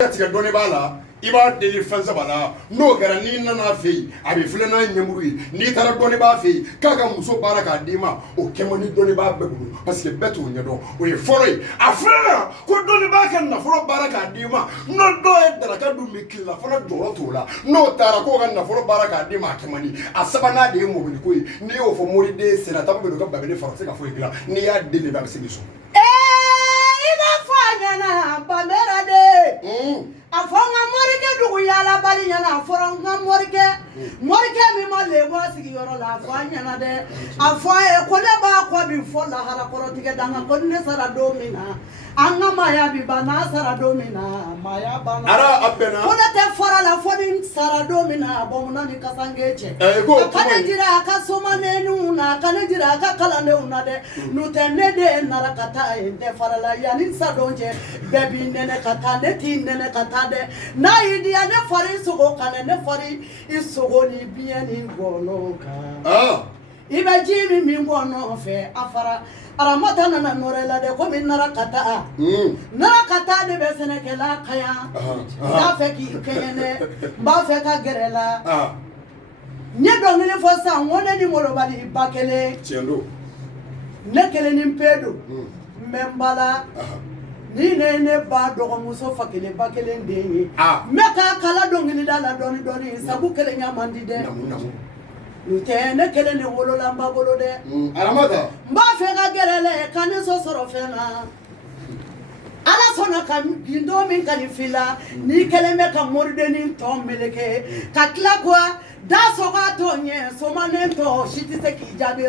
Tika doni bala iba deli fansa bala no kɛra ni nana fe a bi filɛ na ɲɛmuru ye ni taara doni ba fe k'a ka muso baara k'a d'i ma o kɛma ni doni ba bɛɛ bolo parce que bɛɛ t'o ɲɛdɔn o ye fɔlɔ ye a filɛ ko doni ba ka nafolo baara k'a d'i ma n'o dɔ ye daraka dun bi kila fana jɔyɔrɔ t'o la n'o taara k'o ka nafolo baara k'a d'i ma a kɛma di a sabanan de ye mobili ko ye n'i y'o fɔ moriden sera tabu bɛ don ka babini fara se ka foyi dilan n'i y'a deli bɛ a bɛ se k'i sɔn. Bamera de a fɔ n ka morikɛ dugu yaala bali ɲɛna a fɔra n ka morikɛ min ma lebu a sigiyɔrɔ la a fɔ a ɲɛna dɛ a fɔ a ye ko ne b'a kɔ bi fɔ lahara kɔrɔtigɛ danga ko ni ne sara don min na an ka maaya bi ban n'a sara don min na maaya banna ko ne tɛ fara la fɔ ni sara don min na bɔnmuna ni kasange cɛ a ka ne jira a ka somanenw na a ka ne jira a ka kalandenw na dɛ n'o tɛ ne de ye nara ka taa yen tɛ fara la yanni sadon cɛ bɛɛ b'i nɛnɛ ka taa ne t'i nɛnɛ ka taa dɛ n'a y'i diya ne fari i sogo kan dɛ ne fari i sogo ni biɲɛ ni gɔnɔ kan i bɛ ji min bɔ nɔfɛ a fara aramata nana nɔrɛ la dɛ komi nara ka taa de bɛ sɛnɛkɛla kayan n t'a fɛ k'i kɛɲɛ dɛ n b'a fɛ ka gɛrɛ la n ye dɔnkili fɔ sisan n ko ne ni molobali ba kelen ne kelen ni pe don n bɛ n bala ni ne ba dɔgɔmuso fa kelen ba kelen den ye n bɛ k'a kala dɔnkilida la dɔɔni dɔɔni sabu kelenya man di dɛ n'o tɛ ne kelen de wolola n ba bolo dɛ n b'a fɛ ka gɛrɛ la ka ne sɔrɔ fɛn na ala sɔnna ka gindo min kalifila n'i kelen bɛ ka moridennin tɔ meleke ka tila ko da sɔgɔ tɔ ɲɛ somanen tɔ si tɛ se k'i jaabi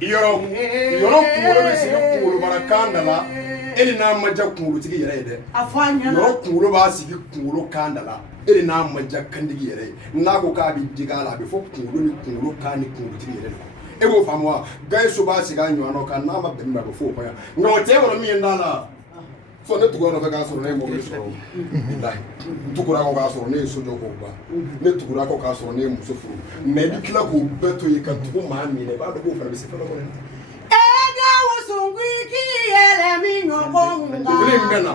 yɔrɔ kunkolo bɛ sigi kunkolobara kan da la e ni n'a ma diya kunkolotigi yɛrɛ ye dɛ a fɔ a ɲɛna yɔrɔ kunkolo b'a sigi kunkolo kan da la e ni n'a ma diya kandigi yɛrɛ ye n'a ko k'a bɛ digi a la a bɛ fɔ kunkolo ni kunkolo kan ni kunkolotigi yɛrɛ de e b'o faamu wa Gayisu b'a sigi a ɲɔgɔn kan n'a ma bɛn min a bɛ fɔ o kɔ yan nka o tɛ yɔrɔ min ye n'a la fɔ ne tugura nɔfɛ k'a sɔrɔ ne ye mobili sɔrɔ bilahi n tugura kɔ k'a sɔrɔ ne ye sojɔ k'o ban ne tugura kɔ k'a sɔrɔ ne ye muso furu mɛ i bɛ tila k'o bɛɛ to yen ka tugu maa min na i b'a dɔn k'o fana bɛ se fɛn dɔ kɔnɔ. Gawusu k'i yɛlɛ min ɲɔgɔn kan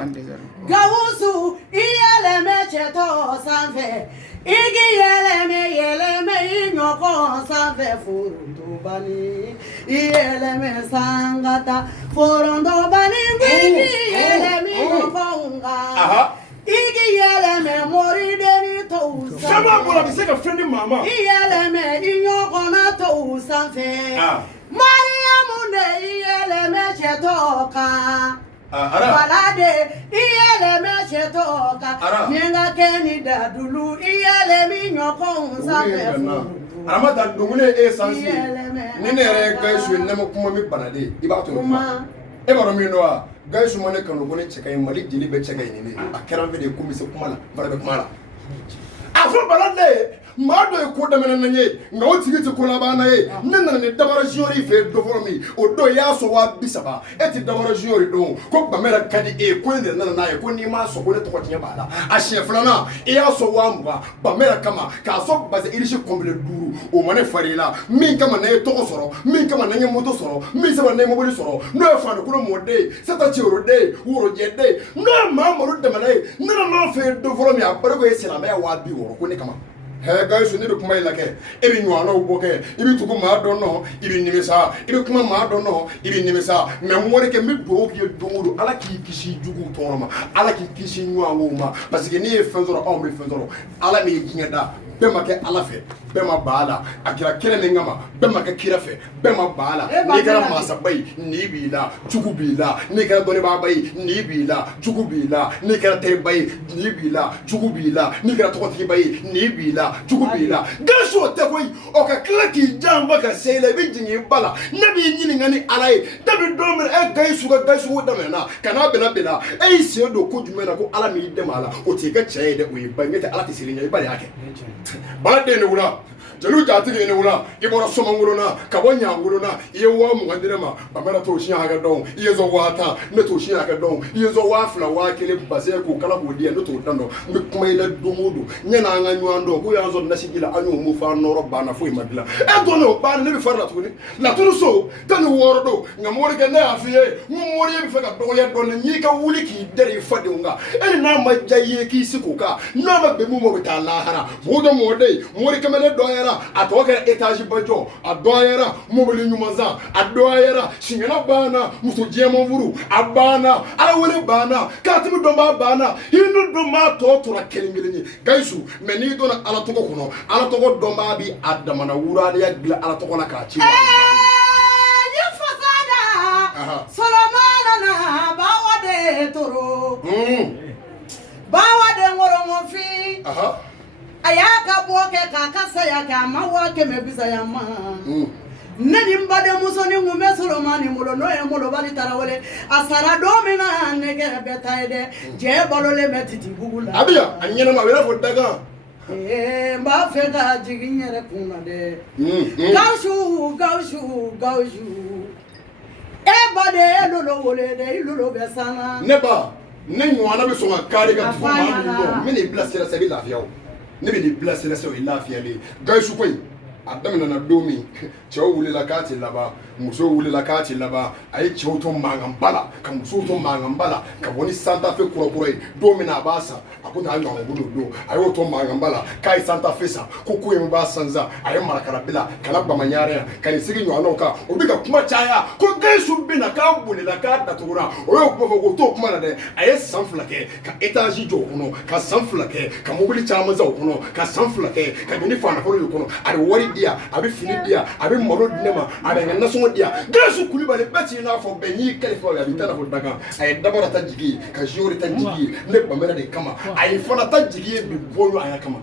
Gawusu i yɛlɛmɛ cɛtɔ sanfɛ i k'i yɛlɛmɛ i ɲɔgɔn sanfɛ forontobani i yɛlɛmɛ sangata forontobani k'i yɛlɛ min ɲɔgɔn kan i k'i yɛlɛmɛ moridenni tɔw sanfɛ i yɛlɛmɛ i ɲɔgɔnna tɔw sanfɛ Mariamu de i yɛlɛmɛ cɛtɔ kan Bala de i yɛlɛmɛ cɛtɔ kan min ka kɛ ni dadulu i yɛlɛmɛ ɲɔgɔn sanfɛ Aramata dungune e sansi ni ne yɛrɛ ye Gayisu ye ne ma kuma min banaden i b'a to kuma e b'a dɔn min don wa Gayisu ma ne kanu ko ne cɛ ka ɲi Mali jeli bɛɛ cɛ ka ɲi ni ne a kɛra n fɛ de ko n bɛ se kuma la n fana bɛ kuma la a fɔ Bala de maa dɔ ye ko daminɛ na ye nka o tigi tɛ ko laban na ye ne nana ni dabara junior fɛ yen dɔ fɔlɔ min o don i y'a sɔn 30,000 e tɛ dabara junior don ko Bamɛrɛ ka di e ko in de nana n'a ye ko n'i m'a sɔn ko ne tɔgɔ tiɲɛ b'a la a siɲɛ filanan i y'a sɔn 20,000 Bamɛrɛ kama k'a sɔn base irisi kɔnbile 5 o ma ne fari la min kama ne ye tɔgɔ sɔrɔ min kama ne ye moto sɔrɔ min saba ne ye mobili sɔrɔ n'o ye fanikolo mɔden Sata Ciyoroden Worojɛden n'o ye Mamadu Dɛmɛna ye ne nana fɛ yen dɔ fɔlɔ min a bari ko ye silamɛya 50,000 ko ne kama Gayisu ne bɛ kuma in la kɛ e bɛ ɲɔgɔnnaw bɔ kɛ i bɛ tugu maa dɔn nɔ i bɛ nimisa i bɛ kuma maa dɔn nɔ i bɛ nimisa mɛ morikɛ n bɛ dugawu k'i ye don o don Ala k'i kisi juguw tɔɔrɔ ma Ala k'i kisi ɲɔgɔnw ma parce que n'i ye fɛn sɔrɔ anw bɛ fɛn sɔrɔ Ala min ye diɲɛ da bɛɛ ma kɛ Ala fɛ bɛɛ ma ban a la a kɛra kɛnɛ min kama bɛɛ ma kɛ kira fɛ bɛɛ ma ban a la n'i kɛra mansaba ye ni b'i la jugu b'i la n'i kɛra dɔnnibaaba ye ni b'i la jugu b'i la n'i kɛra teriba ye ni b'i la jugu b'i la n'i kɛra tɔgɔtigiba ye ni b'i la jugu b'i la Gayisu o tɛ koyi o ka tila k'i janfa ka se i la i bɛ jigin i ba la ne b'i ɲininka ni Ala ye depuis don min e Gayisu ka Gayisu ko daminɛna ka n'a bɛnna bɛnna e y'i sen don ko jumɛn na ko Ala m'i dɛmɛ a la o t'i ka cɛ ye dɛ o ye ba ɲɛ tɛ Ala tɛ siri ɲɛ i ba de y'a kɛ Bala den de wula jelu jati ke ne wala I bora soma ngolo na ka bo nya ngolo na ye wa mu ngandire ma ba mera to shi aga don ye zo wata ne to shi aga don ye zo wa fla wa kele base ko kala ko dia no to dando mi kuma ila domodo nya na nga nyando ko ya zo na sigila anyo mu fa noro bana fo imagila e do no ba ne bi farla to ni la to so tan woro do nga mo re na afiye mu mo re bi fa ka do ya do na nyi ka wuli ki dere fa de nga e na ma jaye ki siko ka na ma be mu mo ta la hara mo do mo de mo re kamele do yara atoka etage bajo adoyera mobili nyumaza adoyera shinyana bana muso jemo vuru abana ala wele bana katimi domba bana hindu domba to tora kelingelini gaisu meni dona ala toko kono ala toko domba bi adamana wura ya gila ala toko na ka chiwa ni fasada solomana na bawade toro bawade ngoro mofi ayaka boke kakasa yaka mawake mebisa yama neni mbade musoni ngume solomani mulo noye mulo bali tarawole asara domina negere betaide je bolole metiti bugula abiya anyena ma wera fodaga mba feka jiginyere kuna de gaushu bade lolo wole de lolo besana neba ne nywana be songa kare ka tfo ma no mini blasera sabi lafiyawo ne be blasera so ilafiyale gaishu koy adamina na domi chewo wule la kati laba muso wule la kati laba ay chewo to mangambala ka muso to mangambala ka woni Santa Fe kuro domi na basa akuta anya ngobudo do ayo to mangambala kai Santa Fe sa kuku yim ba sanza ay marakara bila kala ba manyare kan sigi nyo anoka obi ka kuma chaya ko gaishu bi na ka wule la ka datura oyo ko to kuma na de ay sanflake ka etage jo kuno ka sanflake ka mobili chama za kuno ka sanflake ka bini fana ko kuno ari wori dia abi fini dia abi moro dinema abi ngana so dia gaishu kulibale beti na fo benyi kalifa ya bitana fo daga ay dabara ta jigi ka jori ta jigi ne bamera de kama ay fona ta jigi bi boyo aya kama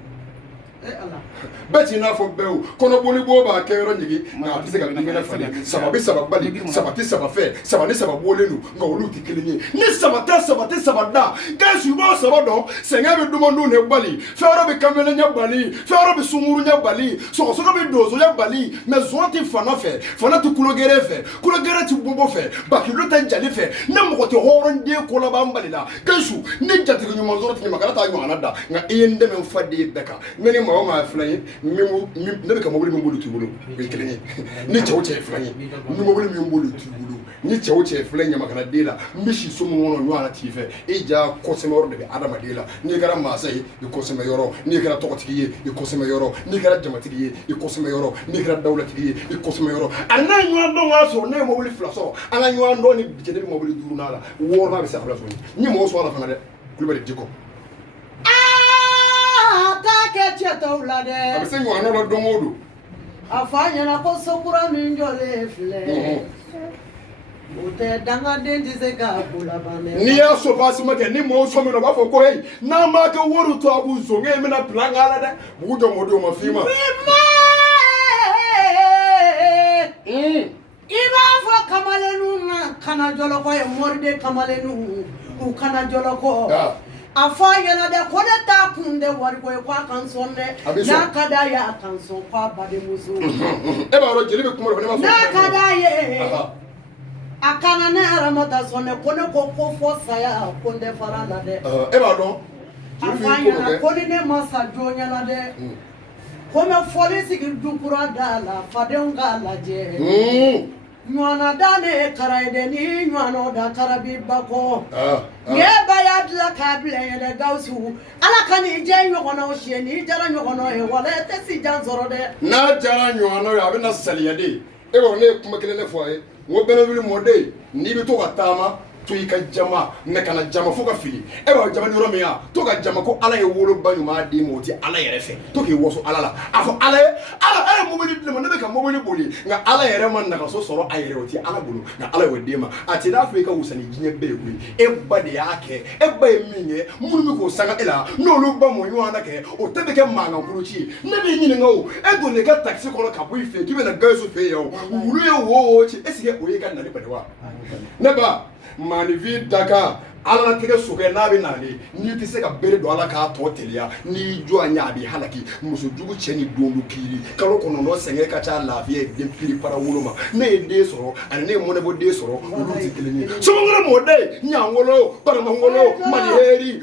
beti na fo bew kono boli bo ba kero jigi na tise ka ngena fali sababi sababali sabati sabafe sabani sababolenu ngolu tikilinyi ni sabada gaishu bo sabado senga be dumondo ne bali fero be kamele nya bali fero be sumuru nya bali so be dozo nya bali me zonti fana fe fana tu kulogere ti bobo fe bakilo tan jali fe na mo ko te horon de ko la bambali la gaishu ni jati ko nyuma zoro ti makala ta nyuma nada nga iyende men fade beka ngene ma ma flanyi mimu ne be ka mobili mbulu tubulu be kelenye ni chawo che flanyi ni mobili mbulu tubulu ni chawo che flanyi makala dela mbishi sumu wono nywana tife eja koseme oro de adama dela ni gara masai e koseme yoro ni gara tokotigi e koseme yoro ni gara jamatigi e koseme yoro ni gara dawlatigi e koseme yoro ana nyando ngaso ne mobili flaso ana nyando ni bicede mobili duru nala worna be sa flaso ni mo so ala fanga de kulibali diko take cheto ulade abise nywana lo domodo afanya na ko sokura minjole fle Ute danga dendi zeka kula bane ni ya so basi make ni mo so mi no ba fo ko hey na ma ka woru to abu zo nge mi na plan ala da bu do mo do ma fima iba fo kamalenu na kana jolo ko e morde kamalenu u kana jolo ko afanya na de ko de ta kunde wari ko kwa kansonde na kada ya kanson kwa bade musu e ba ro jeli be kumo ne ma fo na kada ye akana ne aramata sonne kone ko fosa ya konde farala de e ba don afanya na kone ne masa jonya na de kome folisi gidukura dala fadenga laje nywana dane karaide ni nywano da karabi bako ye bayad la kable de gausu ala kani je nyokono sheni jara nyokono e wala te si janzoro de na jara nywano ya be na saliyade e ba ne kuma kelele foye wo benobili mode ni bi to ka tama to ika jama ne kana jama fuka fili e ba jama ni romia to ka jama ko ala ye wolo banyu ma di moti ala yere fe to ke woso ala la afo ala mo bili de mo ne ka mo bili boli nga ala yere man na ka so soro ayere oti ala bulu nga ala we dema ati da afrika wusani jinye be ku e ba de yake e ba eminye munu mi ko sanga ela no lu ba mo yu ana ke o tebe ke manga kuruchi ne bi nyine ngo e do ne ka taxi ko ka bu ife gibe na gaso fe yo wulu ye wo chi esike o ye ka na le ba de wa ne ba Manivi daga ala na tigɛ sokɛ n'a bɛ nale n'i tɛ se ka bere don ala k'a tɔ teliya n'i jɔ a ɲɛ a bɛ halaki muso jugu cɛ ni don do kiri kalo kɔnɔntɔn sɛgɛn ka ca lafiya ye den piri para wolo ma ne ye den sɔrɔ ani ne ye mɔnɛbɔ den sɔrɔ olu tɛ kelen ye sɔmɔngɔrɔ mɔden ɲangolo baramangolo maliheri